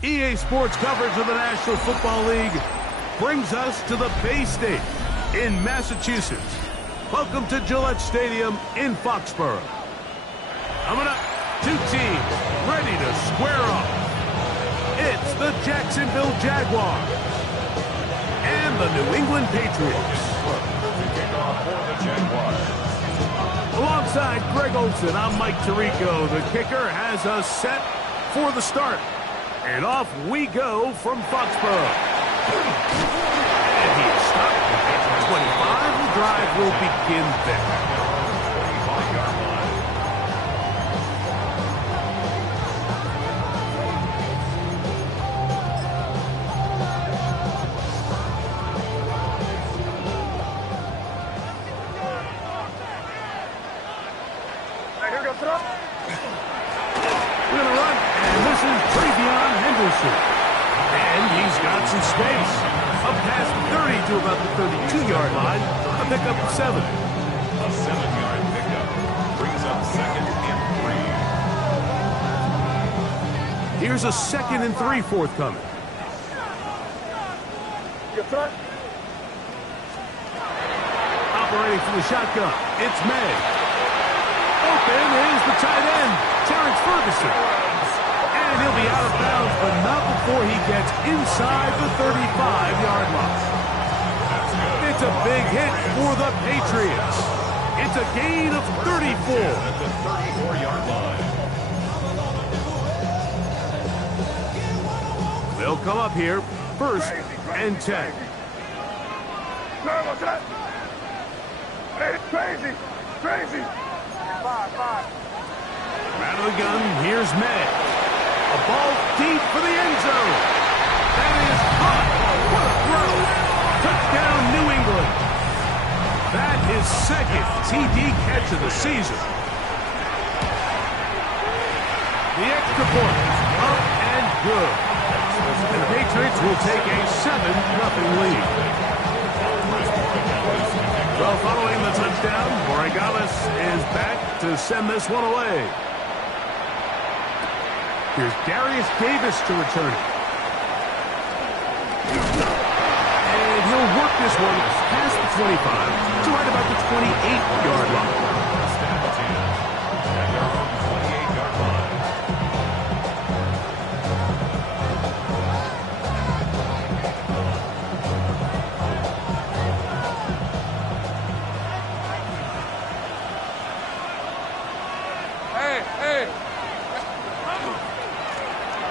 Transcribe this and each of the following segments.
EA Sports coverage of the National Football League brings us to the Bay State in Massachusetts. Welcome to Gillette Stadium in Foxborough. Coming up, two teams ready to square off. It's the Jacksonville Jaguars and the New England Patriots. Alongside Greg Olson, I'm Mike Tirico. The kicker has us set for the start. And off we go from Foxborough. And he is stopped at 25. The drive will begin there. And he's got some space. Up past the 30 to about the 32-yard line. A pickup of 7. A 7-yard pickup brings up 2nd and 3. Here's a 2nd and 3 forthcoming. Operating from the shotgun, it's May. Open is the tight end, Terrence Ferguson. And he'll be out of bounds, but not before he gets inside the 35-yard line. It's a big hit for the Patriots. It's a gain of 34. At the 34-yard line. They'll come up here, 1st and 10. Crazy. 5. Out of the gun, here's May. A ball deep for the end zone. That is hot. What a throw. Touchdown, New England. That is 2nd TD catch of the season. The extra point, up and good. And the Patriots will take a 7-0 lead. Well, following the touchdown, Borregales is back to send this one away. Here's Darius Davis to return it. And he'll work this one past the 25 to right about the 28-yard line.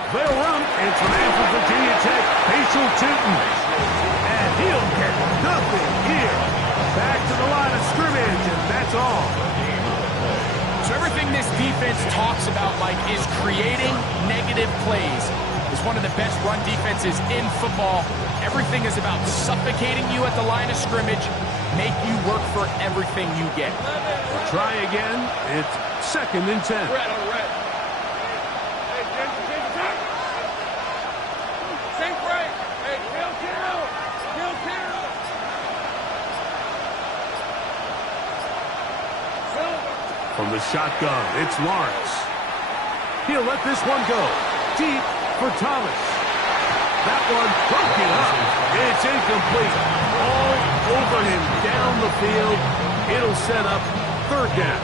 They'll run, and it's a man from Virginia Tech, Facial Tootin. And he'll get nothing here. Back to the line of scrimmage, and that's all. So everything this defense talks about, Mike, is creating negative plays. It's one of the best run defenses in football. Everything is about suffocating you at the line of scrimmage, make you work for everything you get. We'll try again. It's 2nd and 10. From the shotgun, it's Lawrence. He'll let this one go. Deep for Thomas. That one broken up. It's incomplete. All over him down the field. It'll set up 3rd down.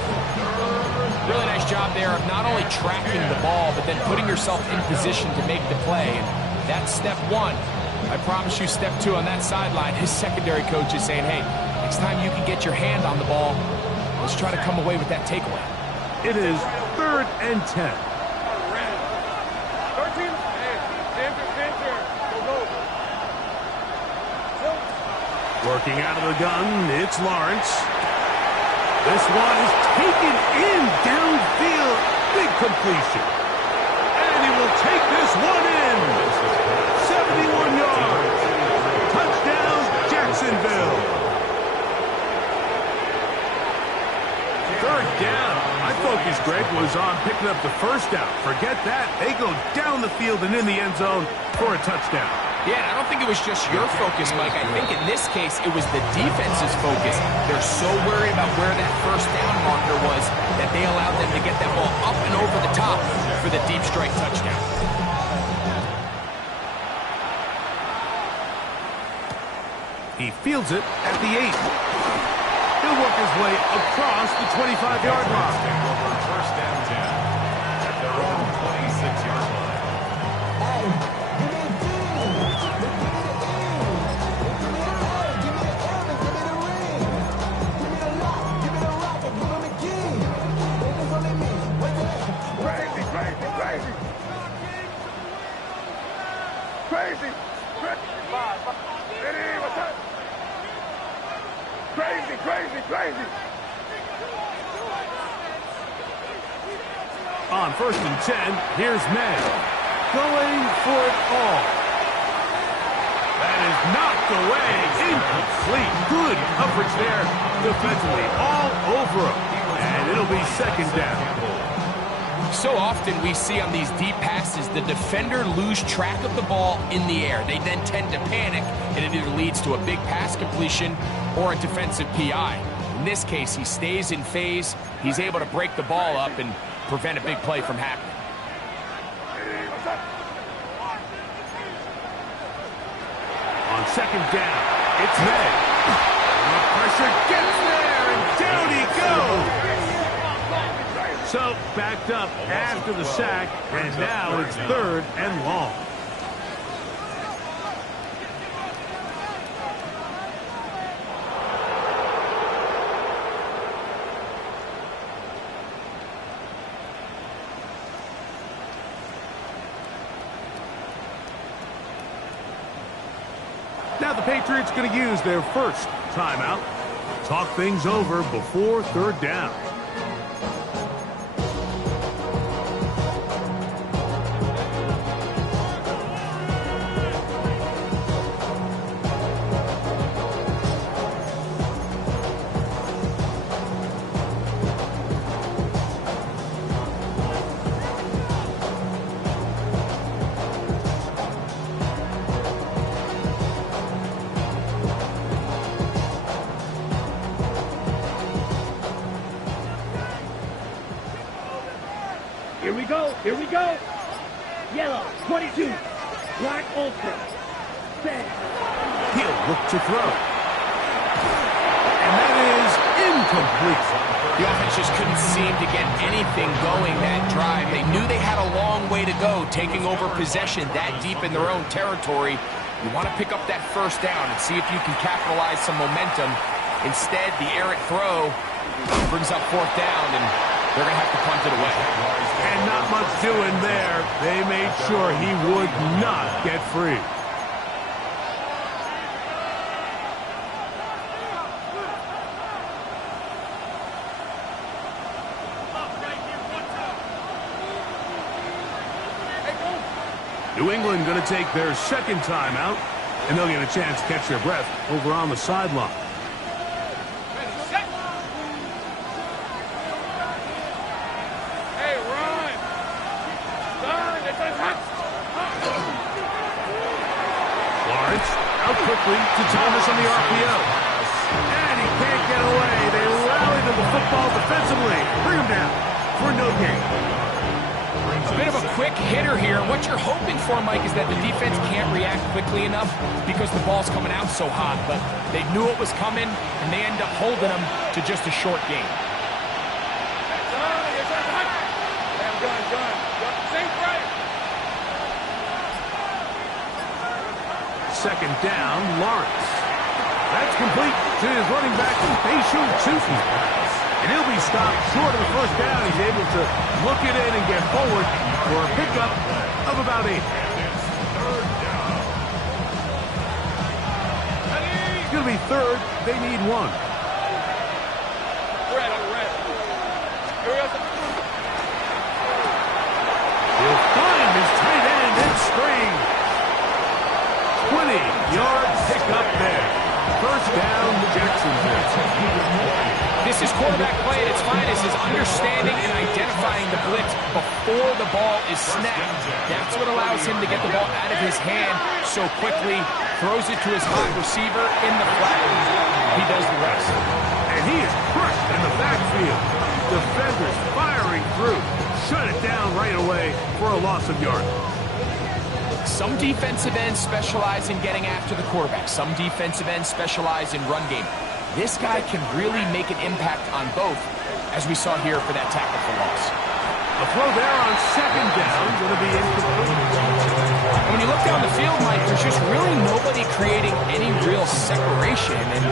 Really nice job there of not only tracking the ball, but then putting yourself in position to make the play. And that's step 1. I promise you step 2 on that sideline. His secondary coach is saying, hey, next time you can get your hand on the ball, let's try to come away with that takeaway. It is 3rd and 10. Working out of the gun, it's Lawrence. This one is taken in downfield. Big completion. And he will take this one in. 71 yards. Touchdown, Jacksonville. 3rd down. My focus, Greg, was on picking up the 1st down. Forget that. They go down the field and in the end zone for a touchdown. Yeah, I don't think it was just your focus, Mike. I think in this case, it was the defense's focus. They're so worried about where that 1st down marker was that they allowed them to get that ball up and over the top for the deep strike touchdown. 3rd and 10 They'll He fields it at the 8. He'll work his way across the 25-yard line. First down 10 at their own 26-yard line. Crazy. On 1st and 10, here's May. Going for it all. That is knocked away. Incomplete. Good coverage there defensively. All over him. And it'll be 2nd down. So often we see on these deep passes, the defender lose track of the ball in the air. They then tend to panic, and it either leads to a big pass completion or a defensive PI. In this case, he stays in phase. He's able to break the ball up and prevent a big play from happening. On 2nd down, it's May. The pressure gets there, and down he goes. So, backed up after the sack, and now it's 3rd and long. Now the Patriots going to use their first timeout. Talk things over before 3rd down. Here we go. Yellow, 22. Black ultra. Set. He'll look to throw. And that is incomplete. The offense just couldn't seem to get anything going that drive. They knew they had a long way to go, taking over possession that deep in their own territory. You want to pick up that 1st down and see if you can capitalize some momentum. Instead, the errant throw brings up 4th down, and they're going to have to punt it away. And not much doing there. They made sure he would not get free. New England going to take their 2nd timeout, and they'll get a chance to catch their breath over on the sideline. Quickly to Thomas on the RPO. And he can't get away. They rally to the football defensively. Bring him down for no gain. A bit of a quick hitter here. What you're hoping for, Mike, is that the defense can't react quickly enough because the ball's coming out so hot. But they knew it was coming, and they end up holding them to just a short gain. Second down, Lawrence. That's complete to his running back, Facial Tuki. And he'll be stopped short of the 1st down. He's able to look it in and get forward for a pickup of about 8. It's going to be 3rd. They need 1. He'll find his tight end and string. 20-yard pickup there. 1st down, Jacksonville. This is quarterback play at its finest, is understanding and identifying the blitz before the ball is snapped. That's what allows him to get the ball out of his hand so quickly, throws it to his hot receiver in the flat. He does the rest. And he is crushed in the backfield. Defenders firing through. Shut it down right away for a loss of yardage. Some defensive ends specialize in getting after the quarterback. Some defensive ends specialize in run game. This guy can really make an impact on both, as we saw here for that tackle for loss. A throw there on second down, going to be incomplete. And when you look down the field, Mike, there's just really nobody creating any real separation. And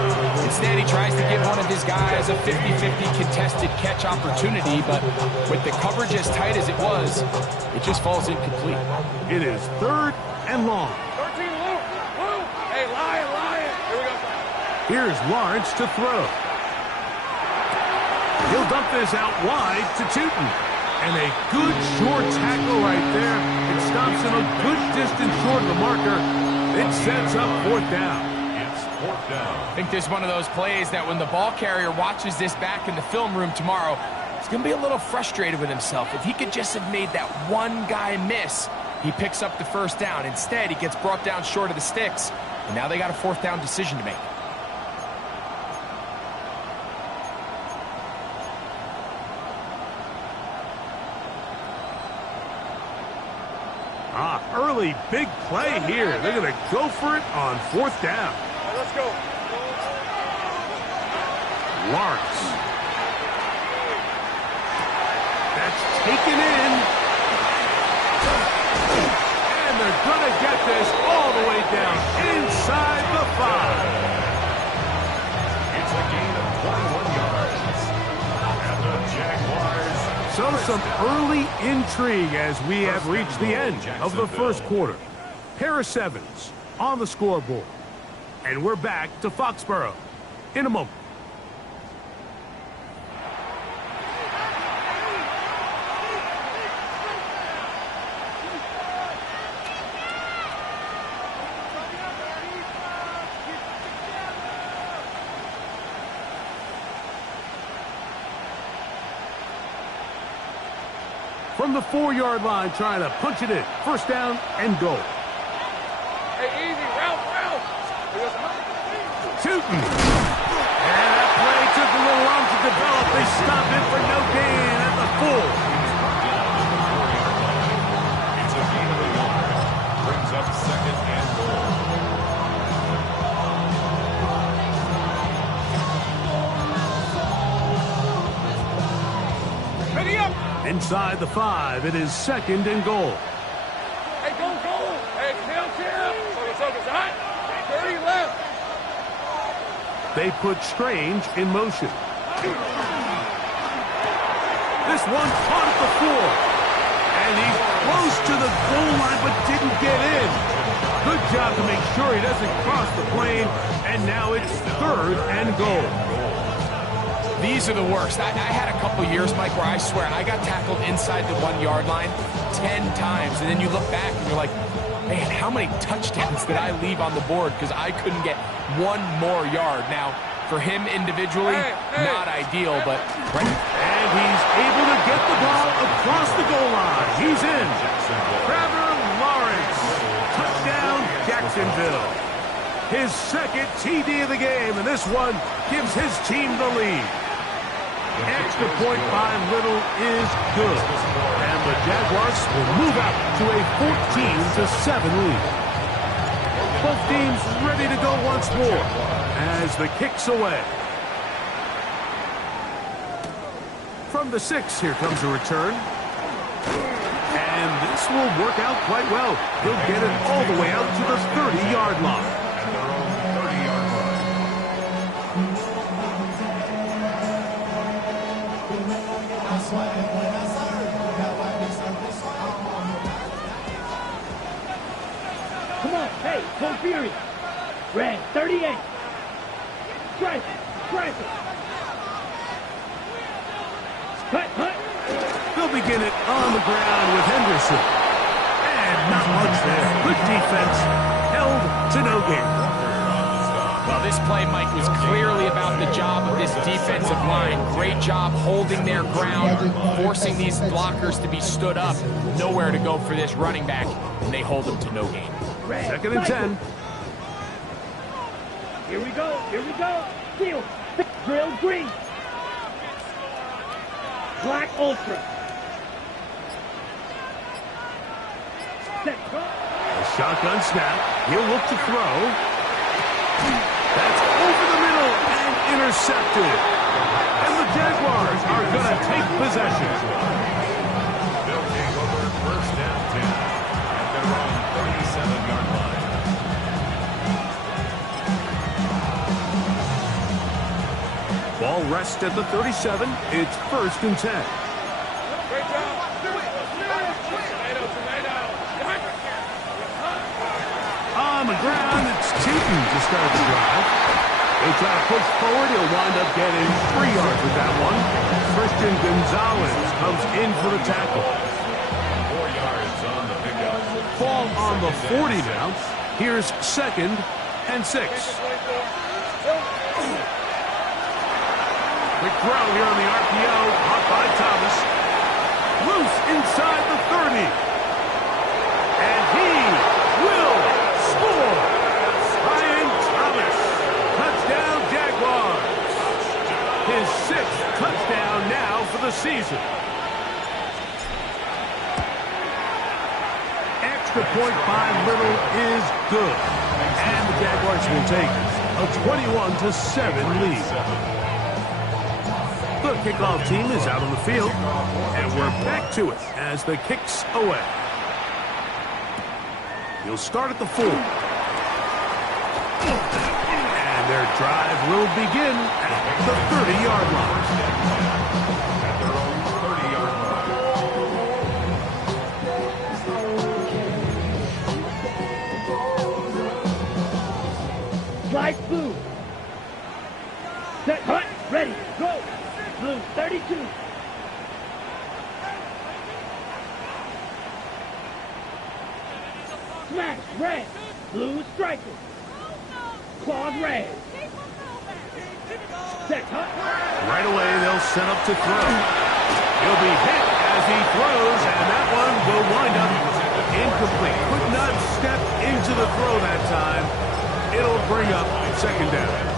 instead, he tries to give one of his guys a 50-50 contested catch opportunity. But with the coverage as tight as it was, it just falls incomplete. It is 3rd and long. 13, Luke. Luke. Hey, Lion. Here we go. Here's Lawrence to throw. He'll dump this out wide to Tootin. And a good short tackle right there. It stops him a good distance short of the marker. It sets up 4th down. It's 4th down. I think this is one of those plays that when the ball carrier watches this back in the film room tomorrow, he's going to be a little frustrated with himself. If he could just have made that one guy miss, he picks up the 1st down. Instead, he gets brought down short of the sticks. And now they got a 4th down decision to make. Early big play here. They're going to go for it on 4th down. Let's go. Lawrence. That's taken in. And they're going to get this all the way down inside the 5. It's a gain of 21 yards. And the Jaguars. So some early intrigue as we have reached the end of the 1st quarter. Pair of 7s on the scoreboard. And we're back to Foxborough in a moment. From the 4-yard line, trying to punch it in. 1st down and goal. Hey, easy. Route. Tootin. And that play took a little long to develop. They stopped it for no gain at the 4. It's a gain of 1. Brings up 2nd and goal. Ready up. Inside the 5, it is 2nd and goal. Hey, go. Hey, chill. Focus. Hot. 30 left. They put Strange in motion. This one caught at the 4. And he's close to the goal line but didn't get in. Good job to make sure he doesn't cross the plane. And now it's 3rd and goal. These are the worst. I had a couple years, Mike, where I swear I got tackled inside the 1-yard line 10 times. And then you look back and you're like, man, how many touchdowns did I leave on the board because I couldn't get one more yard? Now, for him individually, not ideal, but right. And he's able to get the ball across the goal line. He's in. Trevor Lawrence. Touchdown, Jacksonville. His 2nd TD of the game, and this one gives his team the lead. Extra point by Little is good. And the Jaguars will move out to a 14-7 lead. Both teams ready to go once more as the kick's away. From the 6, here comes a return. And this will work out quite well. He'll get it all the way out to the 30-yard line. Come on, hey, full fury. Red, 38. Strike it. Cut. They'll begin it on the ground with Henderson. And not much there. Good defense. Held to no gain. Well, this play, Mike, was clearly about the job of this defensive line. Great job holding their ground, forcing these blockers to be stood up. Nowhere to go for this running back, and they hold him to no gain. 2nd and 10. Here we go. Field. Drill green. Black Ultra. Set. A Shotgun snap. He'll look to throw. That's over the middle and intercepted. And the Jaguars are going to take possession. They'll take over first down 10 at their own 37-yard line. Ball rests at the 37. It's 1st and 10. Great job. Tomato. On the ground, it's Tootin to start the drive. They try to push forward. He'll wind up getting 3 yards with that one. Christian Gonzalez comes in for the tackle. 4 yards on the pickup. Ball on the 40 now. Here's 2nd and 6. Quick throw here on the RPO. Caught by Thomas. Loose inside the 30. And he will score. Ryan Thomas. Touchdown Jaguars. His 6th touchdown now for the season. Extra point by Little is good. And the Jaguars will take a 21-7 lead. The kickoff team is out on the field, and we're back to it as the kick's away. He'll start at the 4. And their drive will begin at the 30-yard line. At their own 30-yard line. Slide blue. Set, hut, ready, go. Blue, 32. Smash, red. Blue, striker. Claws, red. Set, hut. Right away, they'll set up to throw. He'll be hit as he throws, and that one will wind up incomplete. Could not step into the throw that time. It'll bring up 2nd down.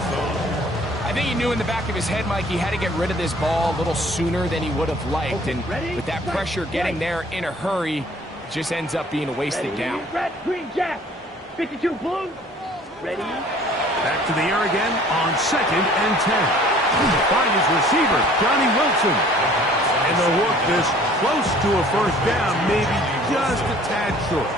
I think he knew in the back of his head, Mike, he had to get rid of this ball a little sooner than he would have liked. And with that pressure getting there in a hurry, it just ends up being a wasted down. Red, green, jack. 52, blue. Ready. Back to the air again on 2nd and 10. Find his receiver, Johnny Wilson. And they'll work this close to a 1st down, maybe just a tad short.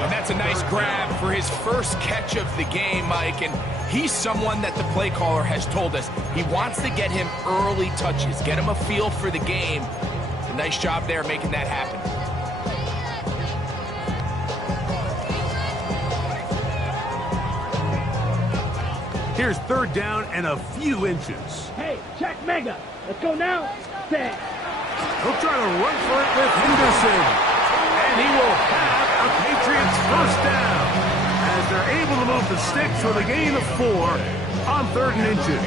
And that's a nice grab for his first catch of the game, Mike. And he's someone that the play caller has told us he wants to get him early touches, get him a feel for the game. A nice job there making that happen. Here's 3rd down and a few inches. Hey, check mega. Let's go now. Set. He'll try to run for it with Henderson. And he will have a Patriots 1st down as they're able to move the sticks with a gain of 4 on 3rd and inches.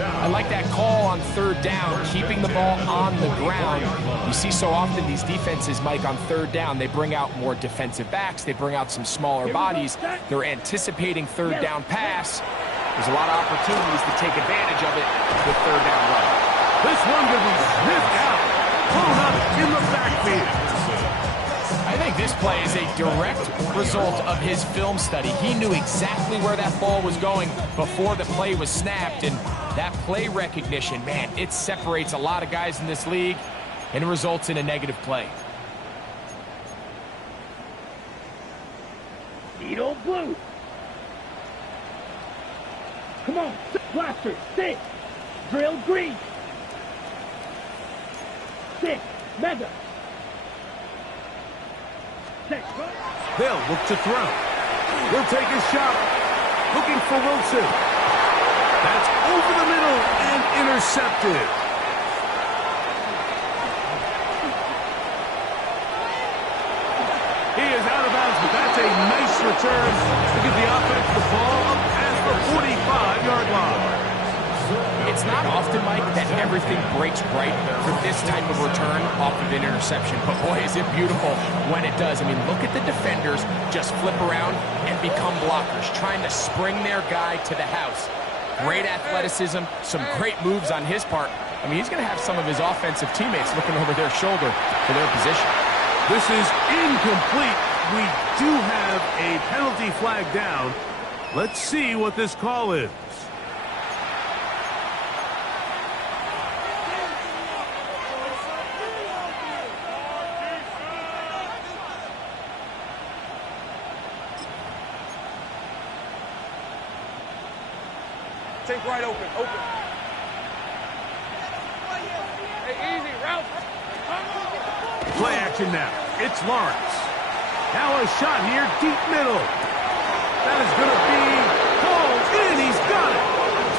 I like that call on 3rd down, keeping the ball on the ground. You see so often these defenses, Mike, on 3rd down, they bring out more defensive backs. They bring out some smaller bodies. They're anticipating 3rd down pass. There's a lot of opportunities to take advantage of it with 3rd down run. This one will be sniffed out, pulled up in the backfield. I think this play is a direct result of his film study. He knew exactly where that ball was going before the play was snapped, and that play recognition, man, it separates a lot of guys in this league and results in a negative play. Needle blue. Come on, blaster, 6. Drill green. 6, mega. They'll look to throw. He'll take a shot. Looking for Wilson. That's over the middle and intercepted. He is out of bounds, but that's a nice return to give the offense the ball up past the 45-yard line. It's not often, Mike, that everything breaks right for this type of return off of an interception. But boy, is it beautiful when it does. I mean, look at the defenders just flip around and become blockers, trying to spring their guy to the house. Great athleticism, some great moves on his part. I mean, he's going to have some of his offensive teammates looking over their shoulder for their position. This is incomplete. we do have a penalty flag down. Let's see what this call is. Take right open. Hey, easy, route. Play action now. It's Lawrence. Now a shot here, deep middle. That is going to be called in. He's got it.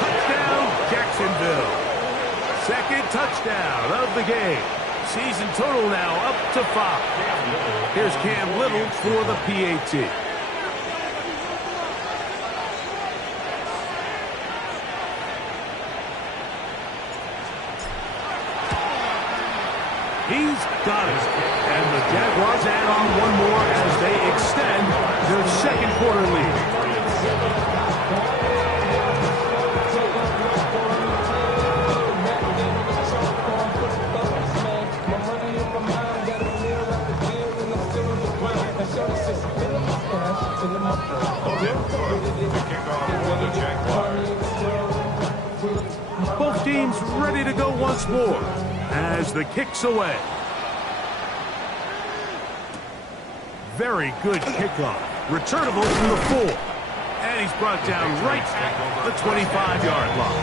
Touchdown, Jacksonville. Second touchdown of the game. Season total now up to 5. Here's Cam Little for the PAT. He's got it. And the Jaguars add on one more as they extend their second quarter lead. Both teams ready to go once more as the kick's away. Very good kickoff. Returnable from the 4. And he's brought down right at the 25-yard line.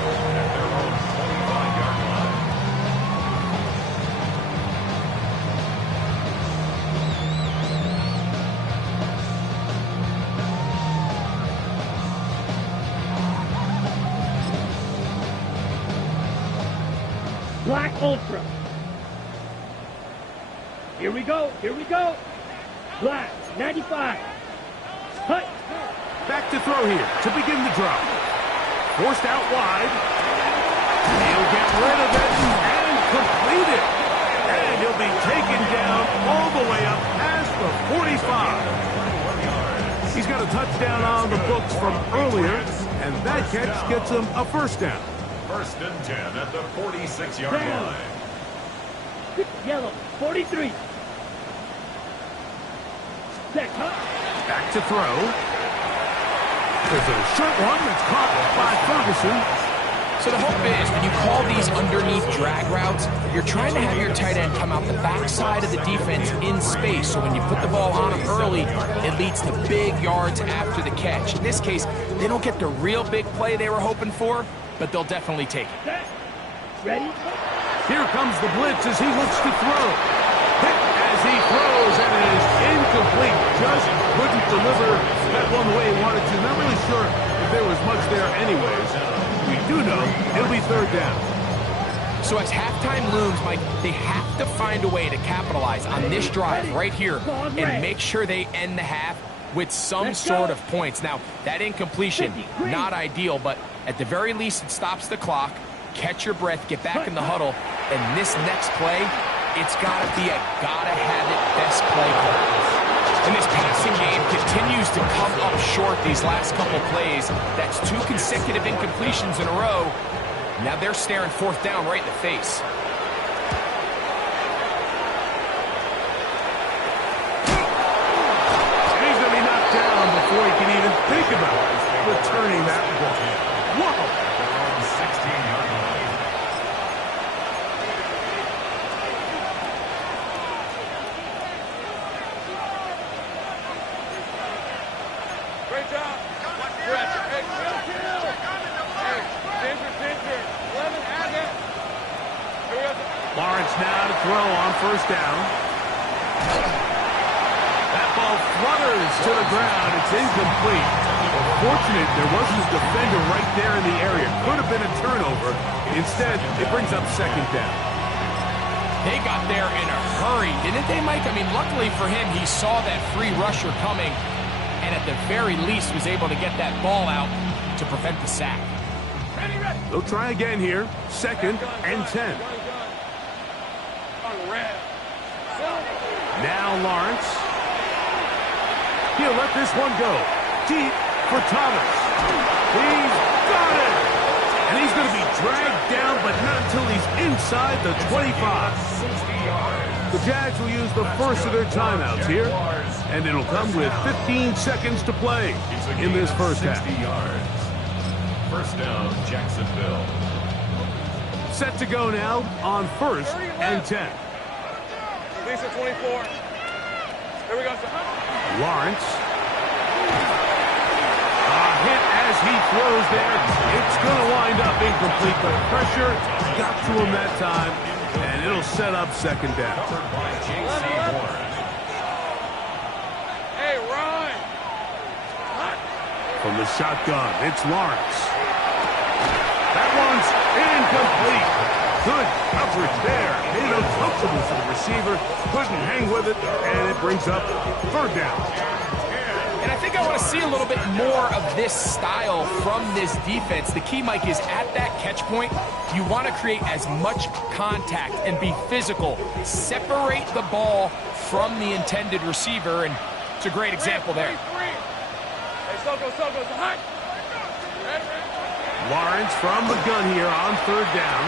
Black Ultra. Here we go. Black, 95. Hut. Back to throw here to begin the drop. Forced out wide. He'll get rid of it and complete it. And he'll be taken down all the way up past the 45. He's got a touchdown on the books from earlier, and that catch gets him a first down. First and 10 at the 46-yard line. Yellow, 43. Set, huh? Back to throw. There's a short one that's caught by Ferguson. So the hope is when you call these underneath drag routes, you're trying to have your tight end come out the backside of the defense in space. So when you put the ball on him early, it leads to big yards after the catch. In this case, they don't get the real big play they were hoping for, but they'll definitely take it. Set. Ready? Here comes the blitz as he looks to throw. Hit as he throws, and it is incomplete. Just couldn't deliver that one the way he wanted to. Not really sure if there was much there anyways. We do know it'll be third down. So as halftime looms, Mike, they have to find a way to capitalize on this drive right here and make sure they end the half with some sort of points. Now, that incompletion, not ideal, but at the very least, it stops the clock. Catch your breath, get back in the huddle, and this next play, it's got to be a gotta-have-it best play call. And this passing game continues to come up short these last couple plays. That's 2 consecutive incompletions in a row. Now they're staring fourth down right in the face. And he's going to be knocked down before he can even think about returning that ball. Whoa! 16-yard line. Great job. Stretch. Hey, kill. Hey, pincher. 11, add it. Here we go. Lawrence now to throw on first down. That ball flutters to the ground. It's incomplete. Fortunate there wasn't a defender right there in the area. Could have been a turnover. Instead, it brings up second down. They got there in a hurry, didn't they, Mike? I mean, luckily for him, he saw that free rusher coming, and at the very least was able to get that ball out to prevent the sack. They'll try again here. Second and 10. Now Lawrence. He'll let this one go. Deep for Thomas. He's got it! And he's going to be dragged down, but not until he's inside the 25. 60 yards. The Jags will use the first of their timeouts here, and it'll come with 15 seconds to play in this first half. 60 yards. First down, Jacksonville. Set to go now on 1st and 10. Lisa 24. There we go. Lawrence. A hit as he throws there. It's going to wind up incomplete, but pressure got to him that time, and it'll set up second down. Covered by J.C. Horn. Hey, Ryan. From the shotgun, it's Lawrence. That one's incomplete. Good coverage there. Made it uncomfortable for the receiver. Couldn't hang with it, and it brings up third down. And I think I want to see a little bit more of this style from this defense. The key, Mike, is at that catch point, you want to create as much contact and be physical. Separate the ball from the intended receiver, and it's a great example there. Hey, Soko, it's hot. Lawrence from the gun here on third down.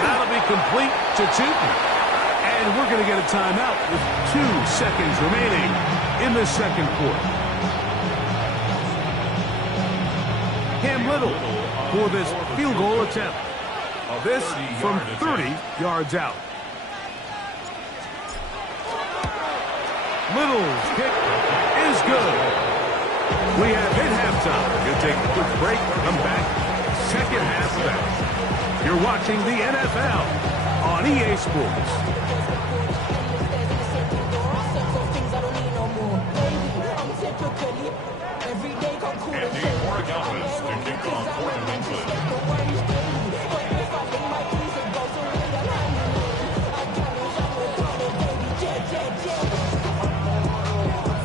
That'll be complete to Tootin. And we're going to get a timeout with 2 seconds remaining in the second quarter. Cam Little for this field goal attempt. This from 30 yards out. Little's kick is good. We have hit halftime. We'll take a quick break, come back. Second half of action. You're watching the NFL on EA Sports. Andy Morikamis to kick off for New England.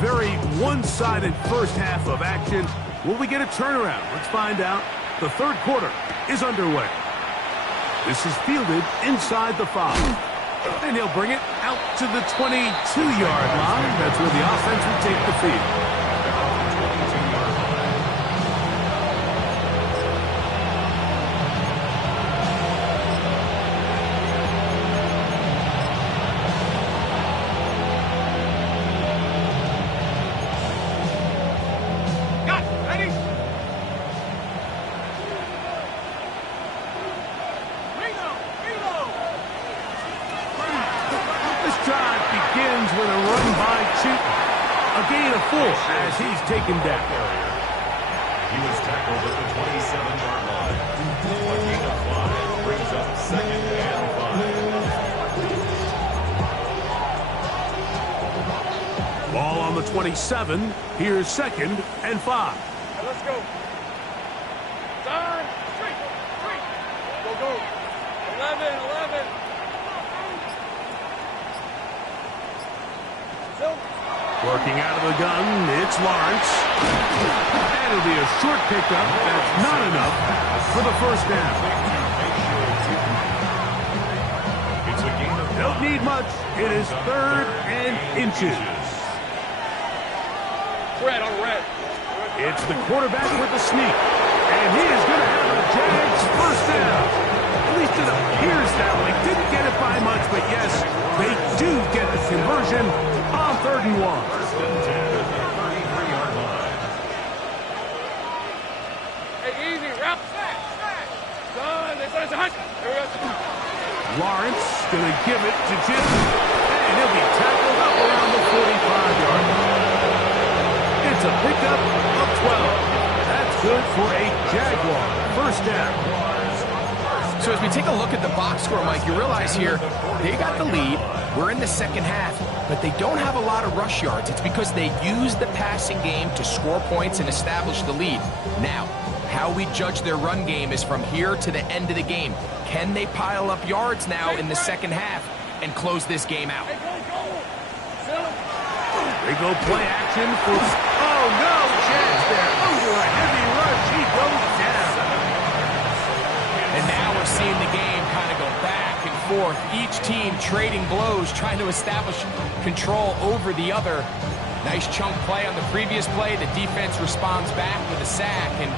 Very one-sided first half of action. Will we get a turnaround? Let's find out. The third quarter is underway. This is fielded inside the 5. And he'll bring it out to the 22-yard line. That's where the offense will take the field. As he's taken down. He was tackled at the 27-yard line. A gain of 5 brings up second and 5. Ball on the 27. Here's second and 5. Let's go. Time. 3. Go. 11. Working out of the gun, it's Lawrence. And it'll be a short pickup. That's not enough for the first down. It's a gain of 5. Don't need much. It is third and inches. Red on red. It's the quarterback with the sneak. And he is going to have a Jags first down. At least it appears that way. Didn't get it by much, but yes, they do get the conversion on 3rd and 1. First and 10 at the 33-yard line. Hey, easy. Wrap. Done. It's a hunt. Here we go. Lawrence going to give it to Jim. And he'll be tackled up around the 45-yard line. It's a pickup of 12. That's good for a Jaguar first down. So as we take a look at the box score, Mike, you realize here they got the lead. We're in the second half, but they don't have a lot of rush yards. It's because they use the passing game to score points and establish the lead. Now, how we judge their run game is from here to the end of the game. Can they pile up yards now in the second half and close this game out? They go play action for... Oh, no chance there. Under a heavy rush, he goes down. And now we're seeing the game kind of go back and forth. Each team trading blows, trying to establish control over the other. Nice chunk play on the previous play. The defense responds back with a sack, and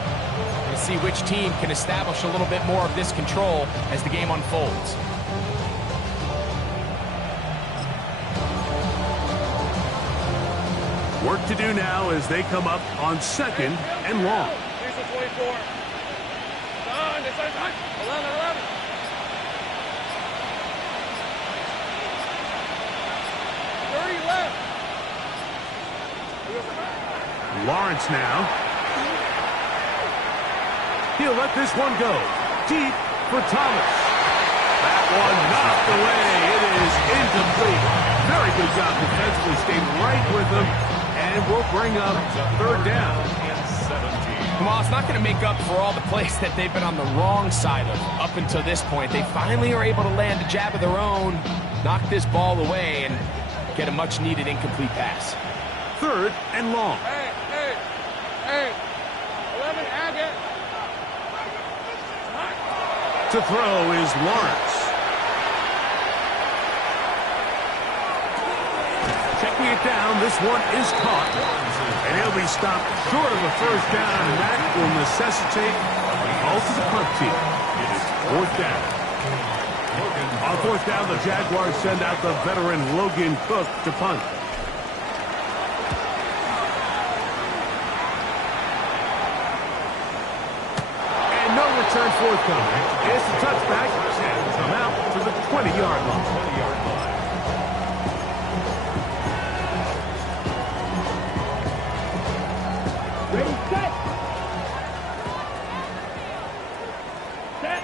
we'll see which team can establish a little bit more of this control as the game unfolds. Work to do now as they come up on 2nd and long. Here's the 24. Done. This is 11, 11. Left. Lawrence now. He'll let this one go. Deep for Thomas. That one knocked away. It is incomplete. Very good job defensively. Stayed right with him. And we'll bring up 3rd down. Well, it's not going to make up for all the plays that they've been on the wrong side of up until this point. They finally are able to land a jab of their own, knock this ball away, and get a much-needed incomplete pass. 3rd and long. Hey. 11, Agate. To throw is Lawrence. Checking it down, this one is caught. And he'll be stopped short of a 1st down, and that will necessitate a call to the punt team. It is 4th down. On 4th down, the Jaguars send out the veteran Logan Cook to punt. And no return forthcoming. It's a touchback and come out to the 20-yard line. Ready, set. Set.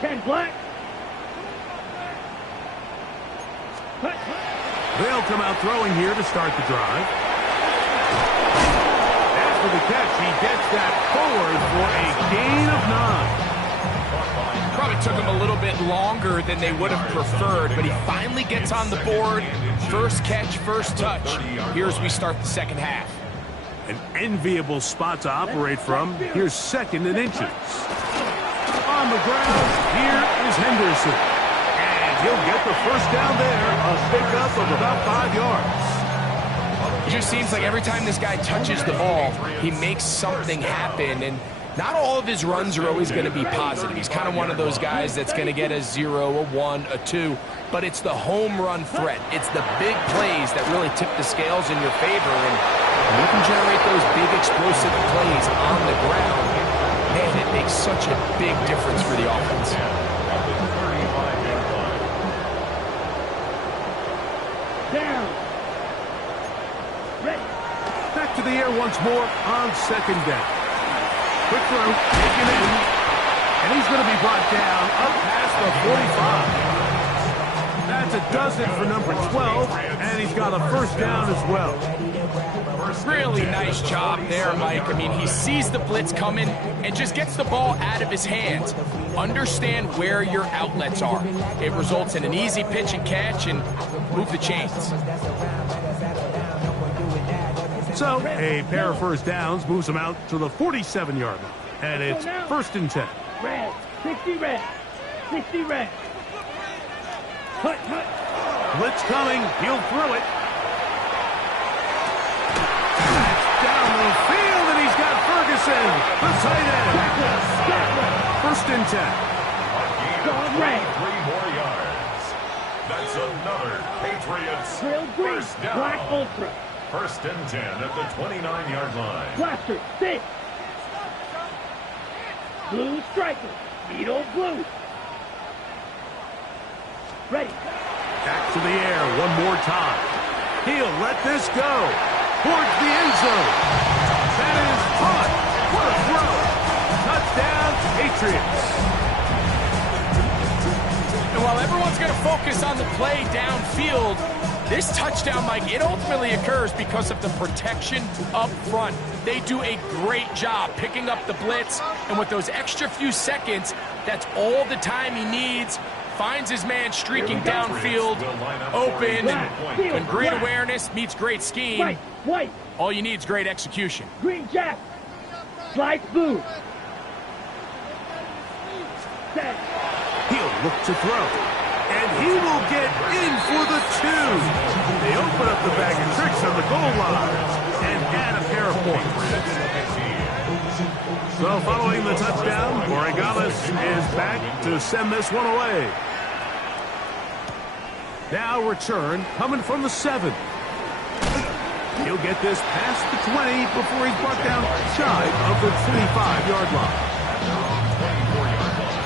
10 black. They'll come out throwing here to start the drive. After the catch, he gets that forward for a gain of 9. Probably took him a little bit longer than they would have preferred, but he finally gets on the board. First catch, first touch. Here's we start the 2nd half. An enviable spot to operate from. Here's 2nd and inches. On the ground, here is Henderson. And he'll get the 1st down there. A pickup of about 5 yards. It just seems like every time this guy touches the ball, he makes something happen. And not all of his runs are always going to be positive. He's kind of one of those guys that's going to get a 0, a 1, a 2. But it's the home run threat. It's the big plays that really tip the scales in your favor. And you can generate those big explosive plays on the ground. Man, it makes such a big difference for the offense. Down. Ready. Back to the air once more on 2nd down. Quick throw, taken in. And he's going to be brought down up past the 45. That's a dozen for number 12, and he's got a 1st down as well. Really nice job there, Mike. I mean, he sees the blitz coming and just gets the ball out of his hands. Understand where your outlets are. It results in an easy pitch and catch and move the chains. So, a pair of 1st downs moves him out to the 47-yard line. And it's 1st and 10. Red. 60 red. 60 red. Hut. Blitz coming. He'll throw it. Down the field, and he's got Ferguson, the tight end. 1st and 10. Gone red. 3 more yards. That's another Patriots Grilled green. 1st down. Black ultra. 1st and 10 at the 29-yard line. Blaster. 6. Blue striker. Needle blue. Ready. Back to the air one more time. He'll let this go towards the end zone. That is caught. What a throw. Touchdown, Patriots. And while everyone's going to focus on the play downfield, this touchdown, Mike, it ultimately occurs because of the protection up front. They do a great job picking up the blitz, and with those extra few seconds, that's all the time he needs. Finds his man streaking downfield, open, and when great awareness meets great scheme, White. all you need is great execution. Green jack. Slice blue. Set. He'll look to throw. And he will get in for the 2. They open up the bag of tricks on the goal line and add a pair of points. So following the touchdown, Borregales is back to send this one away. Now return coming from the 7. He'll get this past the 20 before he's brought down shy of the 25-yard line. 24-yard line.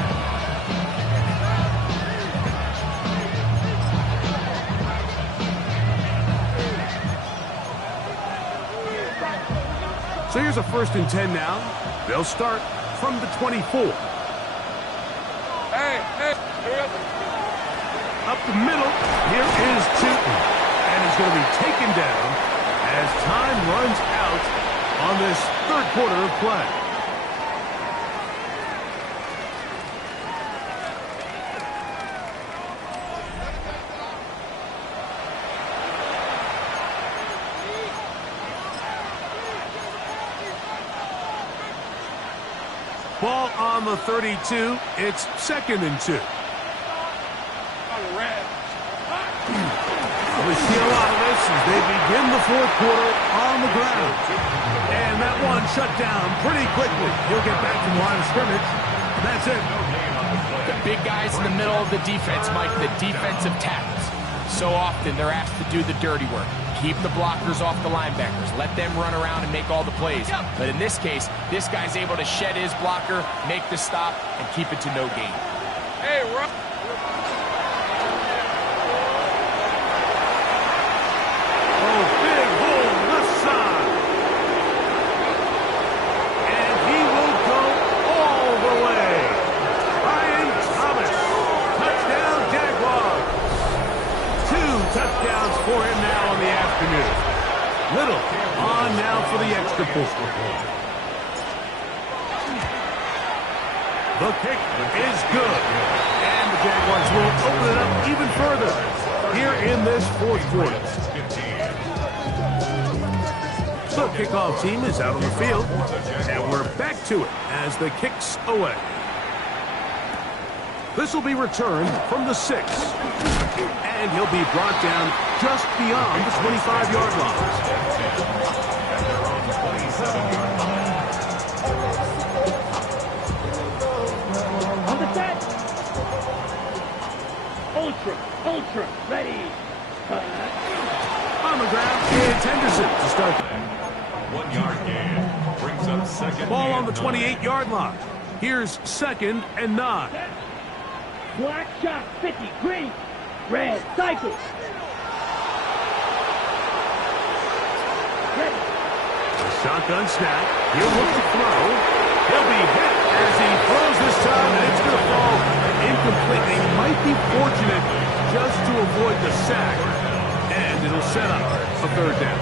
So here's a 1st and 10 now. They'll start from the 24. Hey, Up the middle, here is Tootin. And he's going to be taken down as time runs out on this 3rd quarter of play. Ball on the 32. It's 2nd and 2. We see a lot of this as they begin the 4th quarter on the ground. And that one shut down pretty quickly. He'll get back to the line of scrimmage. That's it. The big guys in the middle of the defense, Mike, the defensive tackles. So often they're asked to do the dirty work. Keep the blockers off the linebackers. Let them run around and make all the plays. But in this case, this guy's able to shed his blocker, make the stop, and keep it to no gain. Hey, Rob. Oh, big hole left side. And he will go all the way. Brian Thomas. Touchdown, Jaguars. 2 touchdowns for him now in the afternoon. Little on now for the extra point. The kick is good. And the Jaguars will open it up even further here in this 4th quarter. The kickoff team is out on the field, and we're back to it as the kick's away. This will be returned from the 6, and he'll be brought down just beyond the 25-yard line. On the set. Ultra, ready. On the ground, it's Henderson to start. 1-yard gain. Brings up 2nd. Ball on the 28-yard line. Here's 2nd and 9. Black shot, 50, green, red, cycle. Ready. Shotgun snap. He'll look to throw. He'll be hit as he throws this time, and it's going to fall incomplete. He might be fortunate just to avoid the sack, and it'll set up a 3rd down.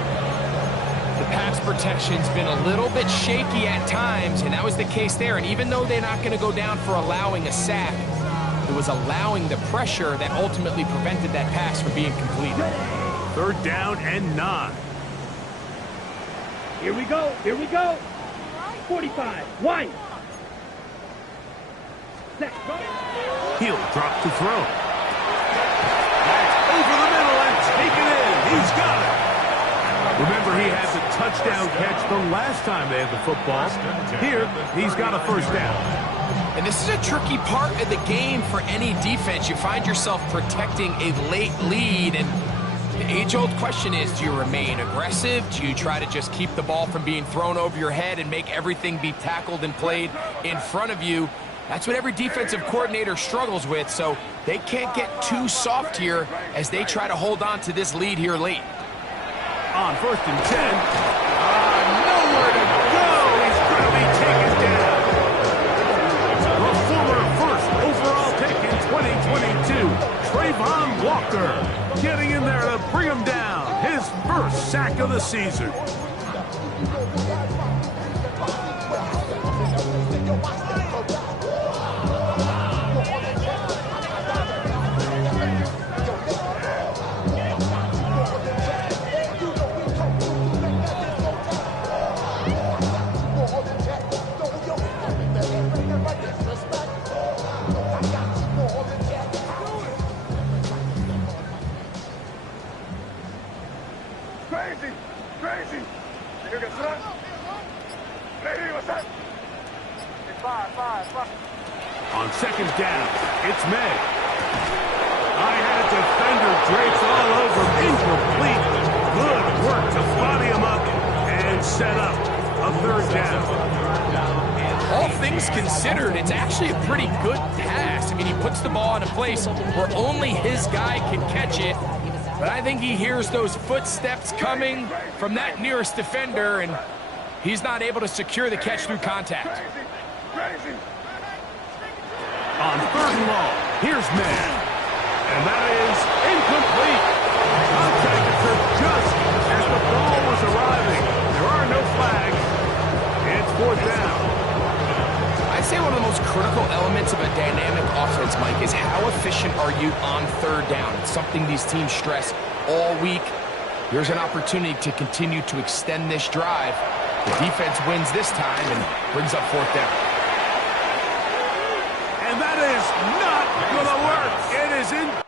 The pass protection's been a little bit shaky at times, and that was the case there. And even though they're not going to go down for allowing a sack, it was allowing the pressure that ultimately prevented that pass from being completed. 3rd down and 9. Here we go. 45, wide. Set. He'll drop to throw. That's over the middle and taken in. He's got it. Remember, he had the touchdown catch the last time they had the football. Here, he's got a 1st down. And this is a tricky part of the game for any defense. You find yourself protecting a late lead, and the age-old question is, do you remain aggressive? Do you try to just keep the ball from being thrown over your head and make everything be tackled and played in front of you? That's what every defensive coordinator struggles with, so they can't get too soft here as they try to hold on to this lead here late. On 1st and 10. Nowhere to go. He's going to be taken down. The former 1st overall pick in 2022, Trayvon Walker, getting in there to bring him down. His 1st sack of the season. Crazy. You get son. Lady, what's that? Five. On 2nd down, it's May. I had a defender drapes all over. Incomplete. Good work to body set up a third down. All things considered, it's actually a pretty good pass. I mean, he puts the ball in a place where only his guy can catch it. But I think he hears those footsteps coming from that nearest defender, and he's not able to secure the catch through contact. On third and long, here's man. And that is incomplete. Contact occurred just as the ball was arriving. There are no flags. It's fourth down. I'd say one of the most critical elements of a dynamic offense, Mike, is how efficient are you on third down. It's something these teams stress all week. Here's an opportunity to continue to extend this drive. The defense wins this time and brings up fourth down. And that is not going to work. It is in